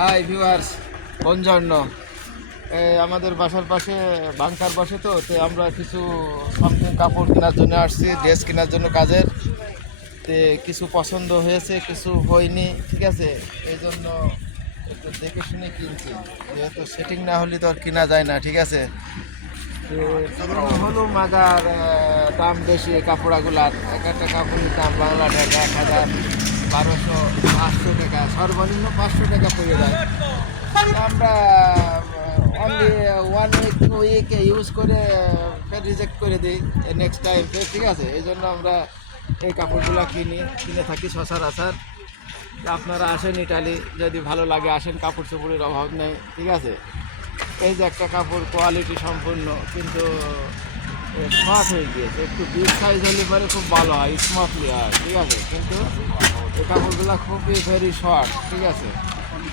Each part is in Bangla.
Hi viewers, বনজর্নো। আমাদের বাসার পাশে বাংকার বসে তো আমরা কিছু সামথিং কাপড় কেনার জন্য আসছি, ড্রেস কেনার জন্য কাজের। কিছু পছন্দ হয়েছে, কিছু হয়নি, ঠিক আছে। এই জন্য একটু দেখে শুনে কিনছি, যেহেতু সেটিং না হলে তো আর কেনা যায় না, ঠিক আছে। হলো মাগার দাম বেশি কাপড়াগুলার। এক একটা কাপড়ের দাম বাংলা টাকা 1,000, 1,200, 500 টাকা, সর্বনিম্ন 500 টাকা পড়ে যায়। আমরা অনলি 1 উইক ইউজ করে ফের রিজেক্ট করে দিই নেক্সট টাইম ফের, ঠিক আছে। এই জন্য আমরা এই কাপড়গুলো কিনে থাকি সচরাচর। আপনারা আসেন ইটালি, যদি ভালো লাগে আসেন, কাপড় চোপড়ের অভাব নেই, ঠিক আছে। এই যে একটা কাপড় কোয়ালিটি সম্পূর্ণ, কিন্তু শর্ট হয়ে গিয়েছে। একটু বিগ সাইজ হলে পরে খুব ভালো হয়, স্মুথলি হয়, ঠিক আছে। কিন্তু এই কাপড়গুলো খুবই ভেরি শর্ট, ঠিক আছে।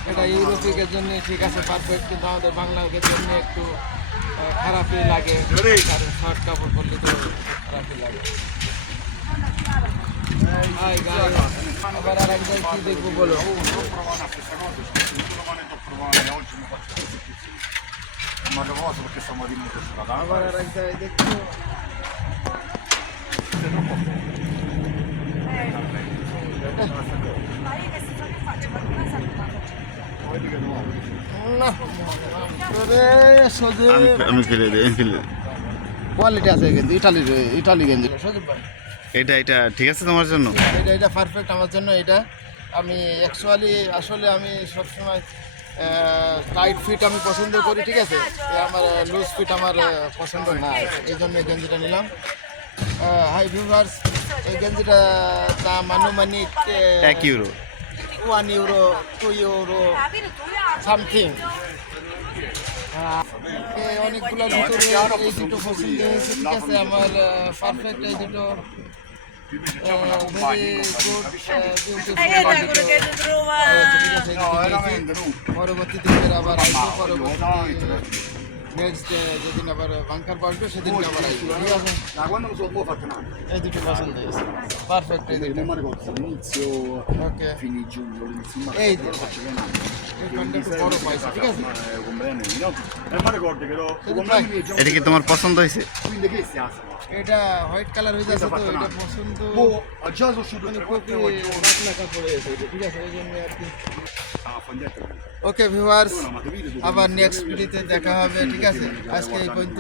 এটা ইউরোপিকের জন্য ঠিক আছে, পারফেক্ট, কিন্তু আমাদের বাংলাদেশের জন্য একটু খারাপই লাগে, কারণ শর্ট কাপড় পরলে তো খারাপই লাগে। আবার আর একবার কি দেখবো বলো? আবার আর এক জায়গায় দেখবো। কোয়ালিটি আছে কিন্তু ইটালি গেঞ্জি। এটা ঠিক আছে তোমার জন্য? এটা পারফেক্ট আমার জন্য। এটা আমি আসলে আমি সবসময় টাইট ফিট আমি পছন্দ করি, ঠিক আছে। আমার লুজ ফিট আমার পছন্দ না, এই জন্য এই গেঞ্জিটা নিলাম। হাই ভিউয়ার্স, এই গেঞ্জিটা দাম আনুমানিক €1, 1 ইউরো, 2 ইউরো সামথিং। অনেকগুলোর ভিতরে এই দুটো পছন্দ হয়েছে, ঠিক আছে। আমার পারফেক্ট এই দুটো ভেরি গুড পরবর্তীতে আবার আসবো, পরবর্তী নেক্সট যেদিন আবার বাংকার বসবে সেদিন আবার আসবো, ঠিক আছে। এই দুটো পছন্দ হয়েছে, পারফেক্ট এই দুটো। ওকে, এই যে বড় পাইছে, ঠিক আছে। এটা কি তোমার পছন্দ হয়েছে? এটা হোয়াইট কালার হয়ে যাচ্ছে, তো এটা পছন্দ মানে খুবই পাতলা কাপড় হয়েছে এটা, ঠিক আছে। ওই জন্য আর কি। ওকে ভিউয়ার্স, আবার নেক্সট ভিডিওতে দেখা হবে, ঠিক আছে। আজকে এই পর্যন্ত।